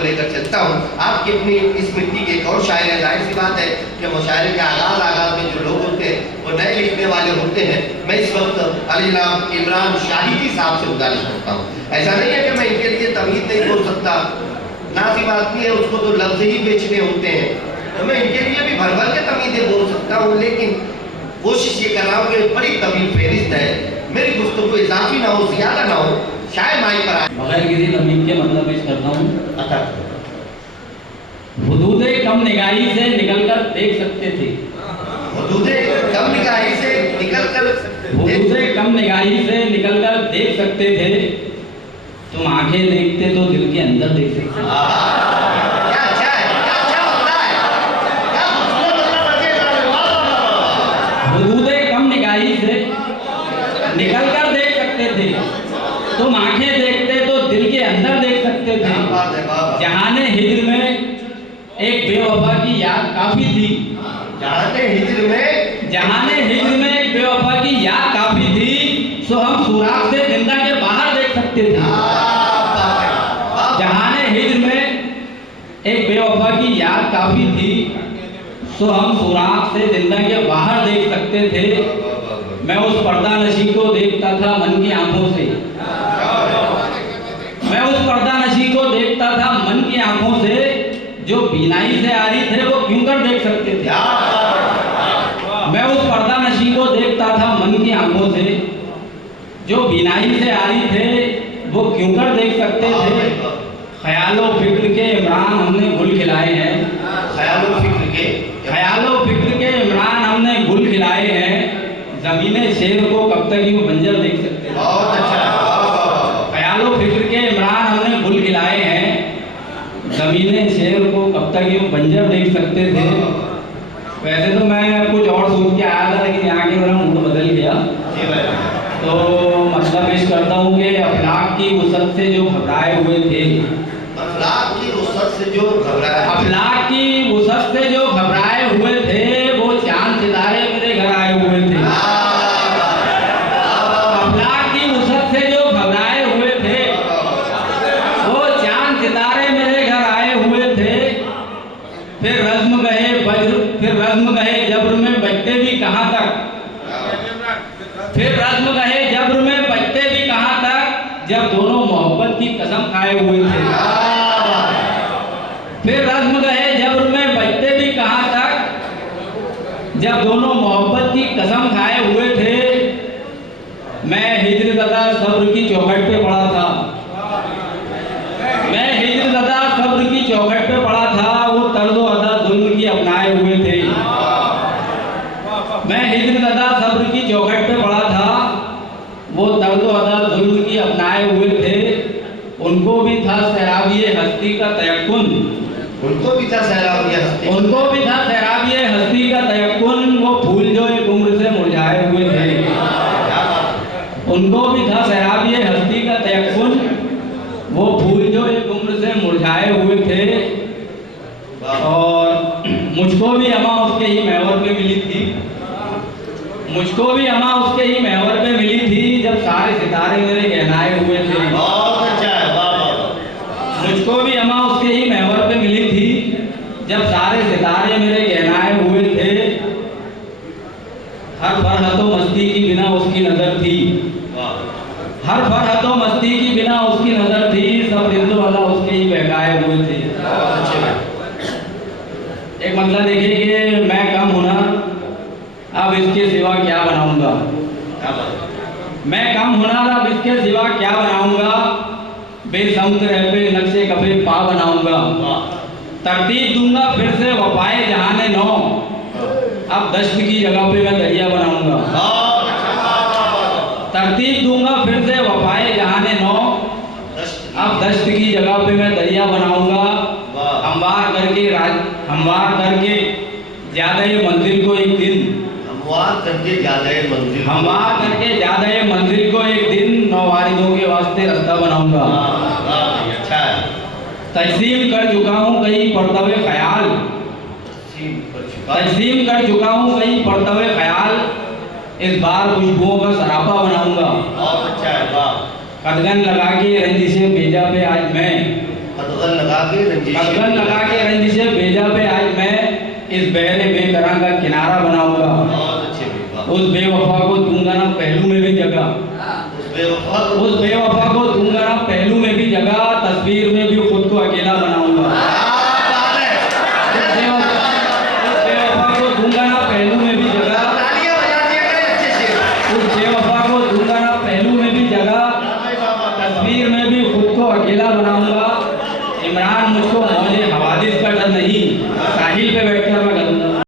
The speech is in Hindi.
को लेकर चलता हूँ। आपकी अपनी इस मिट्टी के एक और शायर है, जाहिर सी बात है कि मुशायरे के आगाज में जो लोग होते हैं वो नए लिखने वाले होते हैं। मैं इस वक्त अली जनाब इमरान शाहिदी साहब से गुजारिश करता हूँ। ऐसा नहीं है कि मैं इनके लिए तमीज़ नहीं बोल सकता, नासिब आदमी है उसको तो लफ्ज़ ही बेचने होते हैं, तो मैं इनके लिए भी भर भर के तमीज़ें बोल सकता हूँ, लेकिन कोशिश ये कर रहा हूँ कि बड़ी तवील फहरिस्त है, मेरी गुफ्तगू इजाफी ना हो, ज़्यादा ना हो, शायद माई पर आए बगैर किसी तमीज़ के मतलब पेश करता हूँ। अता हुदूदे कम निगाही से निकलकर देख सकते थे, हुदूदे कम निगाही से निकलकर हुदूदे कम निगाही से निकलकर देख सकते थे, तुम आंखें देखते तो दिल के अंदर देख सकते थे। क्या अच्छा है, क्या होता है, क्या हुदूदे कम निगाही से निकलकर देख सकते थे, तुम आंखें देखते तो दिल के अंदर देख सकते थे। बात है बाबा। जहाने हिज्र में एक बेवफा की याद काफी थी, जहाने हिज्र में एक बेवफा की याद काफी थी, सो हम सुराग से जिंदा के बाहर देख सकते थे। जहाने हिज्र में एक बेवफा की याद काफी थी, सो हम सुराग से जिंदा के बाहर देख सकते थे। मैं उस पर्दा नशी को देखता था मन की आंखों से, मैं उस पर्दा नशी को देखता था मन की आंखों से, जो बीनाई से आ रही थे वो क्यों कर देख सकते थे। मैं उस पर्दा नशी को देखता था मन की आंखों से, जो बीनाई से आ रही थे वो क्यों कर देख सकते थे। ख्यालो फिक्र के इमरान हमने गुल खिलाए हैं, ख्यालो फिक्र के इमरान हमने गुल खिलाए हैं, जमीने शेर को कब तक यूं बंजर देख सकते हैं। बहुत अच्छा। ख्यालो फिक्र के इमरान हमने गुल खिलाए हैं, जमीने शेर को कब तक यूं बंजर देख सकते थे। वैसे तो मैं कुछ और सोच के आया था, लेकिन यहाँ के मेरा मूड बदल गया, तो मतलब पेश करता हूँ कि अफलाक की वुसअत से जो घबराए हुए थे, अफलाक की वुसअत से जो घबराए, अफलाक की वुसअत से जो घबराए हुए थे, वो चांद सितारे मेरे घर आए हुए थे। अफलाक की वुसअत से जो घबराए हुए थे, वो चांद सितारे मेरे घर आए हुए थे। फिर रज़्म गहे जब्र में बचते भी कहाँ तक, फिर रज़्म गहे जब्र में बचते भी कहाँ तक, जब दोनों मोहब्बत की कसम खाए हुए थे। फिर रज़्म गहे जब्र में बचते भी कहाँ तक, जब दोनों मोहब्बत की कसम खाए हुए थे। मैं हिज्र ज़दा सब्र की चौखट पे पड़ा था, मैं हिज्र ज़दा सब्र की चौखट पे पड़ा था, वो तर्ज़ो अदा जुल्म की अपनाए हुए थे। मैं हिज्र ज़दा सब्र की चौखट पे पड़ा था, वो तर्ज़ो अदा जुल्म की अपनाए हुए थे। उनको भी था सैराबिए हस्ती का तयक्कुन, उनको भी था सैराबिए हस्ती, उनको भी था सैराबिए हस्ती का तयक्कुन, वो फूल जो एक उम्र से मुरझाए हुए थे। उनको भी था सैराबिए हस्ती का तयक्कुन, वो फूल जो एक उम्र से मुरझाए हुए थे। और मुझको भी अमा उसके ही महवर पे मिली थी, मुझको भी अमा उसके ही महवर पे मिली थी, जब सारे सितारे मेरे गहनाए हुए थे। बहुत अच्छा है, वाह। मुझको भी अमा उसके ही महवर पे मिली थी, जब सारे सितारे मेरे गहनाए हुए थे। हर फरहतो मस्ती की बिना उसकी नजर थी, हर फरहतो मस्ती की बिना उसकी नजर थी, सब रिंदो वाला उसके ही बहकाए हुए थे। एक मतलब देखिए कि मैं कम होना, अब इसके सिवा क्या बनाऊंगा, मैं कम होना, अब इसके सिवा क्या बनाऊंगा, बेसमत रह पे नक्शे कफे पा बनाऊंगा। तरतीब दूंगा फिर से वफाए जहाने नौ, अब दश्त की जगह पे मैं दरिया बनाऊंगा। तरतीब दूंगा फिर से वफाए जहाने नौ, अब दश्त की जगह पे मैं दरिया बनाऊंगा। हमवार करके ज्यादा ये मंजिल को एक दिन, हमवार करके ज्यादा ये मंजिल, हमवार करके ज्यादा ये मंजिल को एक दिन, नौवारिदों के वास्ते रास्ता बनाऊंगा। अच्छा है। तस्लीम कर चुका हूँ कई पर्तवे ख्याल, तस्लीम कर चुका हूँ कई पर्तवे ख्याल, इस बार खुशबुओं का सरापा बनाऊंगा। बहुत अच्छा है, वाह। कदगन लगा के रंजिशे भेजा पे आज मैं, अदगन लगा के रंजिशे भेजा पे आज मैं इस बहरे बेकरां का किनारा बनाऊंगा। बहुत अच्छे बेवफा, उस बेवफा को दूंगा ना पहलू में भी जगह, उस बेवफा उस बेवफा